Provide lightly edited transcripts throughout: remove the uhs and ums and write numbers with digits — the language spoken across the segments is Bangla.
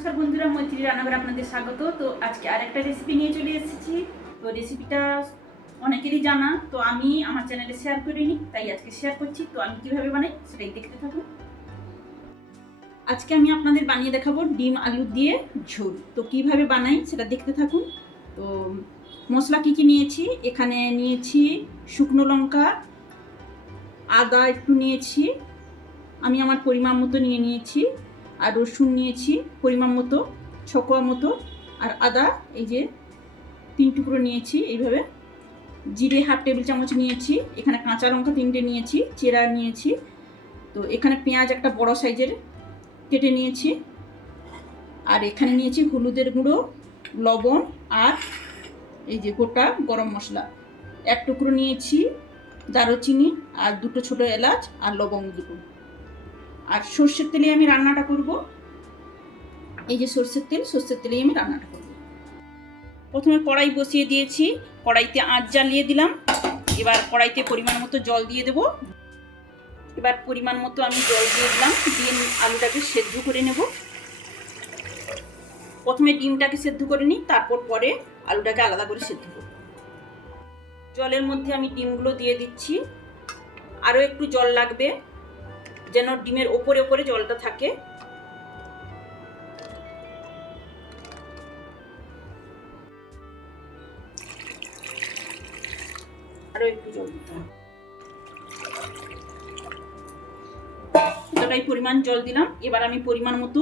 নমস্কার বন্ধুরা, মৈত্রী রান্নাঘরে আপনাদের স্বাগত। তো আজকে আরেকটা রেসিপি নিয়ে চলে এসেছি। তো রেসিপিটা অনেকেরই জানা, তো আমি আমার চ্যানেলে শেয়ার করিনি, তাই আজকে শেয়ার করছি। তো আমি কিভাবে বানাই সেটাই দেখতে থাকুন। আজকে আমি আপনাদের বানিয়ে দেখাবো ডিম আলু দিয়ে ঝোল। তো কিভাবে বানাই সেটা দেখতে থাকুন। তো মশলা কি কি নিয়েছি, এখানে নিয়েছি শুকনো লঙ্কা, আদা একটু নিয়েছি, আমি আমার পরিমাণ মতো নিয়ে নিয়েছি, আর রসুন নিয়েছি পরিমাণ মতো, ছকোয়া মতো, আর আদা এই যে 3 টুকরো নিয়েছি এইভাবে, জিরে 1/2 টেবিল চামচ নিয়েছি, এখানে কাঁচা লঙ্কা 3টে নিয়েছি, চেরা নিয়েছি, তো এখানে পেঁয়াজ একটা বড় সাইজের কেটে নিয়েছি, আর এখানে নিয়েছি হলুদের গুঁড়ো, লবণ, আর এই যে গোটা গরম মশলা 1 টুকরো নিয়েছি, দারুচিনি, আর 2টো ছোটো এলাচ, আর লবঙ্গ দুটো। আর সর্ষের তেলে আমি রান্নাটা করব। এই যে সর্ষের তেলেই আমি রান্নাটা করব। প্রথমে কড়াই বসিয়ে দিয়েছি, কড়াইতে আঁচ জ্বালিয়ে দিলাম। এবার কড়াইতে পরিমাণ মতো জল দিয়ে দেব। এবার পরিমাণ মতো আমি জল দিয়ে দিলাম, দিয়ে আলুটাকে সেদ্ধ করে নেব। প্রথমে ডিমটাকে সেদ্ধ করে নিই, তারপর পরে আলুটাকে আলাদা করে সেদ্ধ করব। জলের মধ্যে আমি ডিমগুলো দিয়ে দিচ্ছি। আরও একটু জল লাগবে, যেন ডিমের ওপরে ওপরে জলটা থাকে। আরও একটু জল দিতে হবে। এতটাই পরিমাণ জল দিলাম। এবার আমি পরিমাণ মতো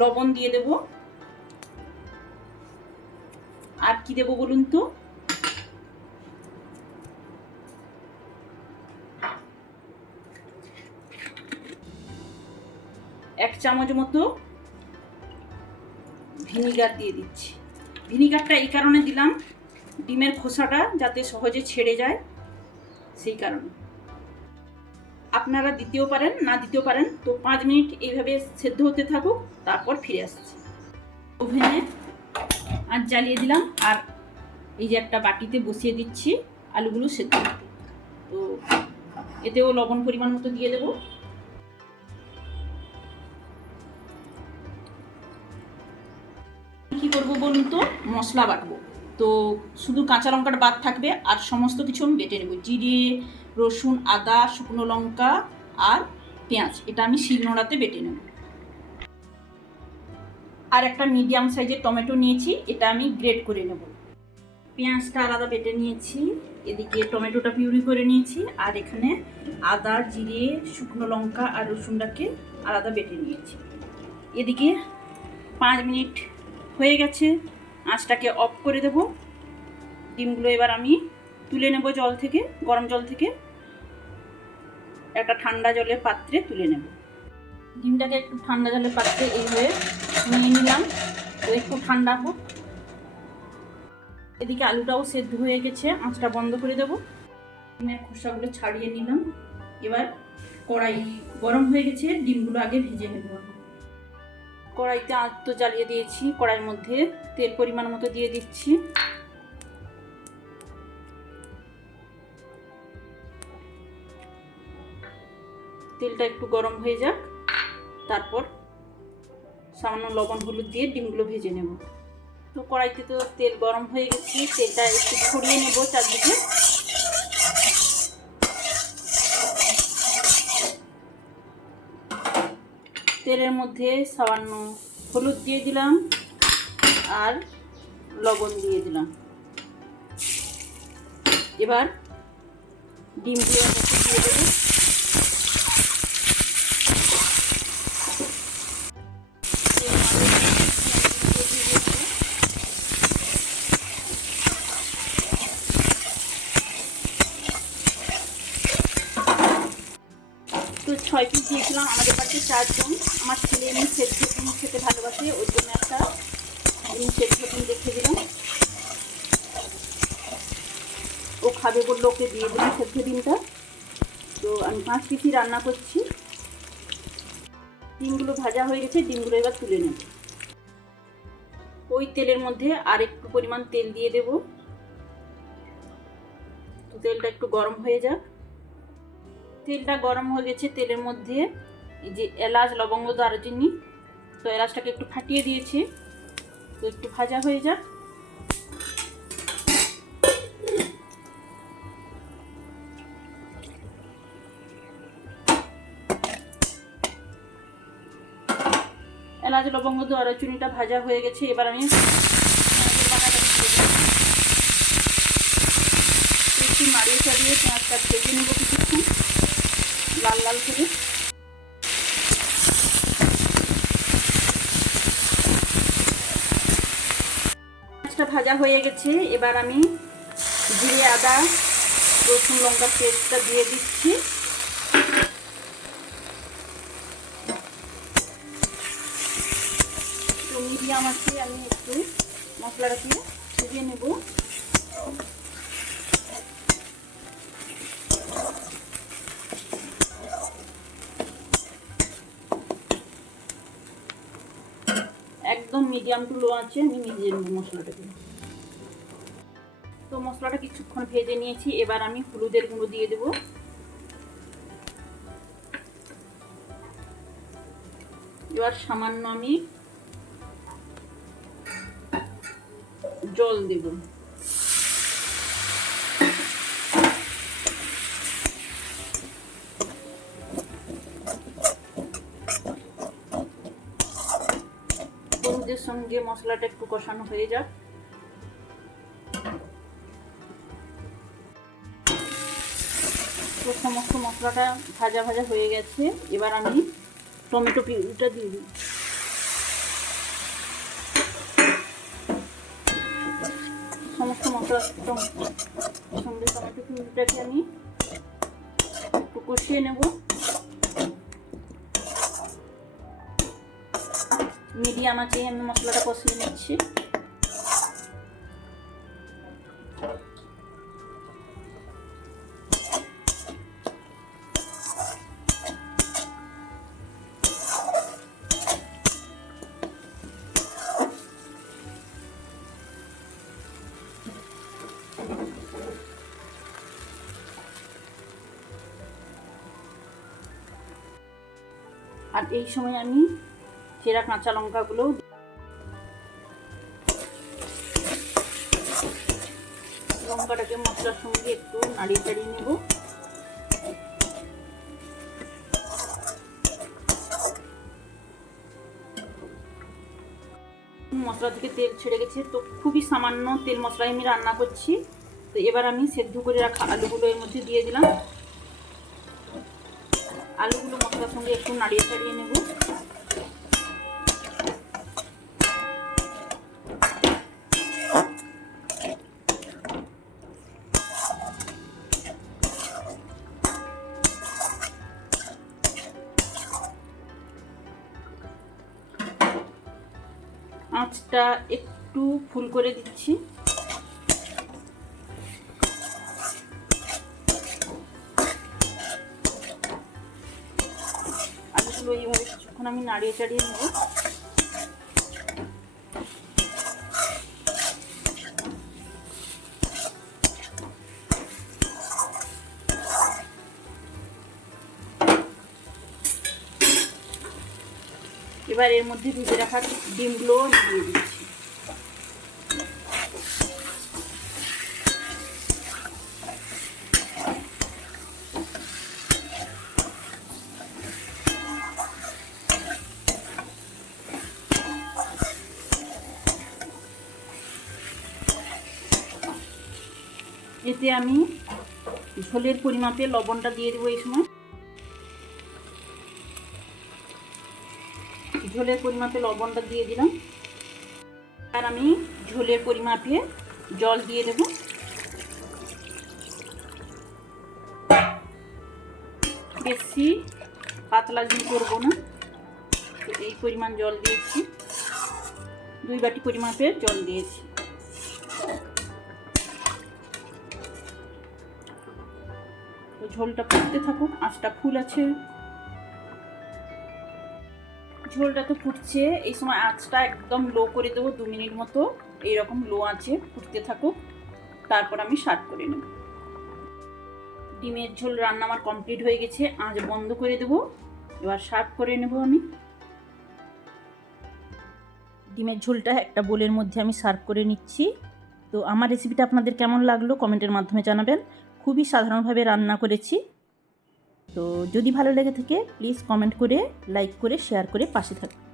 লবণ দিয়ে দেব। আর কি দেব বলুন তো, 1 চামচ মতো ভিনিগার দিয়ে দিচ্ছি। ভিনিগারটা এই কারণে দিলাম, ডিমের খোসাটা যাতে সহজে ছেড়ে যায়, সেই কারণে। আপনারা দিতেও পারেন, না দিতেও পারেন। তো 5 মিনিট এইভাবে সেদ্ধ হতে থাকুক, তারপর ফিরে আসছি। ওভেনে আঁচ জ্বালিয়ে দিলাম, আর এই যে একটা বাটিতে বসিয়ে দিচ্ছি আলুগুলো সেদ্ধ করতে। তো এতেও লবণ পরিমাণ মতো দিয়ে দেব। কি করব বলুন তো, মশলা বাটবো। তো শুধু কাঁচা লঙ্কাটা বাদ থাকবে, আর সমস্ত কিছু আমি বেটে নেব। জিরে, রসুন, আদা, শুকনো লঙ্কা আর পেঁয়াজ, এটা আমি শিলনোড়াতে বেটে নেব। আর একটা মিডিয়াম সাইজের টমেটো নিয়েছি, এটা আমি গ্রেট করে নেব। পেঁয়াজটা আলাদা বেটে নিয়েছি, এদিকে টমেটোটা পিউরি করে নিয়েছি, আর এখানে আদা, জিরে, শুকনো লঙ্কা আর রসুনটাকে আলাদা বেটে নিয়েছি। এদিকে 5 মিনিট হয়ে গেছে, আঁচটাকে অফ করে দেব। ডিমগুলো এবার আমি তুলে নেব জল থেকে, গরম জল থেকে একটা ঠান্ডা জলের পাত্রে তুলে নেব। ডিমটাকে একটু ঠান্ডা জলের পাত্রে এইভাবে নিয়ে নিলাম, তো একটু ঠান্ডা হোক। এদিকে আলুটাও সেদ্ধ হয়ে গেছে, আঁচটা বন্ধ করে দেব। ডিমের খোসাগুলো ছাড়িয়ে নিলাম। এবার কড়াই গরম হয়ে গেছে, ডিমগুলো আগে ভেজে নেব। কড়াইতে আঁচ তো জ্বালিয়ে দিয়েছি, কড়াইয়ের মধ্যে তেল পরিমাণ মতো দিয়ে দিচ্ছি। তেলটা একটু গরম হয়ে যাক, তারপর সামান্য লবণ হলুদ দিয়ে ডিমগুলো ভেজে নেব। তো কড়াইতে তো তেল গরম হয়ে গেছে, তেলটা একটু ছড়িয়ে নেব চারদিকে। তেলের মধ্যে সামান্য হলুদ দিয়ে দিলাম, আর লবণ দিয়ে দিলাম। এবার ডিমগুলো দিয়ে দেবো। তো 6 পিস দিয়েছিলাম, আমাদের বাড়িতে 4 জন। আমার ছেলে এমনি সেদ্ধ ডিম খেতে ভালোবাসে, ওই জন্য একটা ডিম সেদ্ধ ডিম রেখে দিলাম। ও খাবে বললে ওকে দিয়ে দিলাম সেদ্ধ ডিমটা। তো আমি 5 পিসই রান্না করছি। ডিমগুলো ভাজা হয়ে গেছে, ডিমগুলো এবার তুলে নেব। ওই তেলের মধ্যে আর একটু পরিমাণ তেল দিয়ে দেব। তো তেলটা একটু গরম হয়ে যাক। তেলটা গরম হয়ে গেছে, তেলের মধ্যে এই যে এলাচ, লবঙ্গ, দারুচিনি তো এলাচটাকে একটু ফাটিয়ে দিয়েছি, তো একটু ভাজা হয়ে যাক। এলাচ লবঙ্গ দারুচিনিটা ভাজা হয়ে গেছে। এবার আমি একটু নাড়িয়ে চাড়িয়ে পেঁয়াজটা ভেজে নেবো কিছুক্ষণ লাল লাল করে। পেঁয়াজটা ভাজা হয়ে গেছে। এবার আমি জিরে আদা রসুন লঙ্কার পেস্টটা দিয়ে দিচ্ছি। তো মিডিয়াম আছে, আমি একটু মশলাটাকে ভেজে নেব। একদম মিডিয়াম টু লো আছে আমি ভেজে নেব মশলাটাকে। তো মশলাটা কিছুক্ষণ ভেজে নিয়েছি। এবার আমি হলুদের গুঁড়ো দিয়ে দেব। এবার সামান্য আমি জল দেব। হলুদের সঙ্গে মশলাটা একটু কষানো হয়ে যাক। তো সমস্ত মশলাটা ভাজা ভাজা হয়ে গেছে। এবার আমি টমেটো পিউরিটা দিয়ে দিই। সমস্ত মশলার সঙ্গে টমেটো পিউরিটাকে আমি একটু কষিয়ে নেব। মিডিয়াম আছে আমি মশলাটা কষিয়ে নিচ্ছি। আর এই সময় আমি চেরা কাঁচা লঙ্কাগুলো লঙ্কাটাকে মশলার সঙ্গে একটু নাড়িয়ে চাড়িয়ে নেব। মশলা থেকে তেল ছেড়ে গেছে, তো খুবই সামান্য তেল মশলায় আমি রান্না করছি। তো এবার আমি সেদ্ধ করে রাখা আলুগুলো এর মধ্যে দিয়ে দিলাম। আলুগুলো মশলার সঙ্গে একটু নাড়িয়ে চাড়িয়ে নেব। আঁচটা একটু ফুল করে দিচ্ছি। আলুগুলো এইভাবে কিছুক্ষণ আমি নাড়িয়ে চাড়িয়ে নেব। এবার এর মধ্যে ভেজে রাখা ডিমগুলো দিয়ে দিচ্ছি। এতে আমি ঝোলের পরিমাপে লবণটা দিয়ে দেবো। এই সময় ঝোলের পরিমাপে লবণটা দিয়ে দিলাম। আর আমি ঝোলের পরিমাপে জল দিয়ে দেব। বেশি পাতলা ঝোল করবো না, তো এই পরিমাণ জল দিয়েছি। 2 বাটি পরিমাপে জল দিয়েছি। তো ঝোলটা ফুটতে থাকুক, আঁচটা ফুল আছে। ঝোলটা তো ফুটছে, এই সময় আঁচটা একদম লো করে দেবো। 2 মিনিট মতো এইরকম লো আঁচে ফুটতে থাকুক, তারপর আমি সার্ভ করে নেব। ডিমের ঝোল রান্না আমার কমপ্লিট হয়ে গেছে। আঁচ বন্ধ করে দেবো। এবার সার্ভ করে নেব আমি। ডিমের ঝোলটা একটা বোলের মধ্যে আমি সার্ভ করে নিচ্ছি। তো আমার রেসিপিটা আপনাদের কেমন লাগলো কমেন্টের মাধ্যমে জানাবেন। খুবই সাধারণভাবে রান্না করেছি। তো যদি ভালো লেগে থাকে প্লিজ কমেন্ট করে, লাইক করে, শেয়ার করে পাশে থাকবেন।